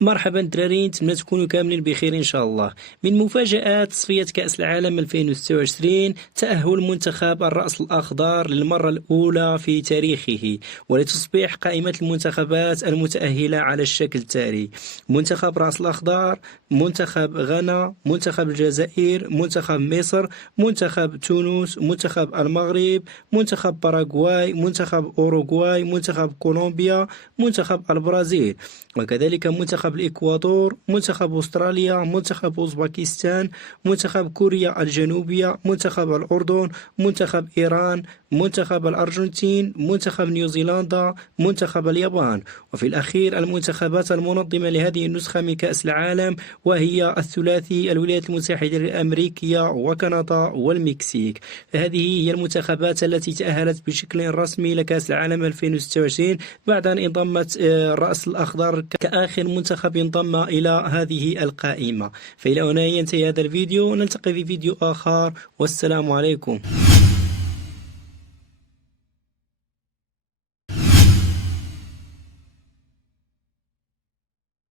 مرحبا دراري، نتمنى تكونوا كاملين بخير ان شاء الله. من مفاجآت تصفية كأس العالم 2026 تأهل منتخب الرأس الأخضر للمرة الأولى في تاريخه، ولتصبح قائمة المنتخبات المتأهلة على الشكل التالي: منتخب رأس الأخضر، منتخب غانا، منتخب الجزائر، منتخب مصر، منتخب تونس، منتخب المغرب، منتخب باراغواي، منتخب أوروغواي، منتخب كولومبيا، منتخب البرازيل، وكذلك منتخب الإكوادور، منتخب أستراليا، منتخب أوزبكستان، منتخب كوريا الجنوبية، منتخب الأردن، منتخب إيران، منتخب الأرجنتين، منتخب نيوزيلندا، منتخب اليابان. وفي الأخير المنتخبات المنظمة لهذه النسخة من كأس العالم، وهي الثلاثي الولايات المتحدة الأمريكية وكندا والمكسيك. هذه هي المنتخبات التي تأهلت بشكل رسمي لكأس العالم 2026 بعد أن انضمت الرأس الأخضر كآخر منتخب انضم إلى هذه القائمة. فإلى هنا ينتهي هذا الفيديو، نلتقي في فيديو آخر، والسلام عليكم.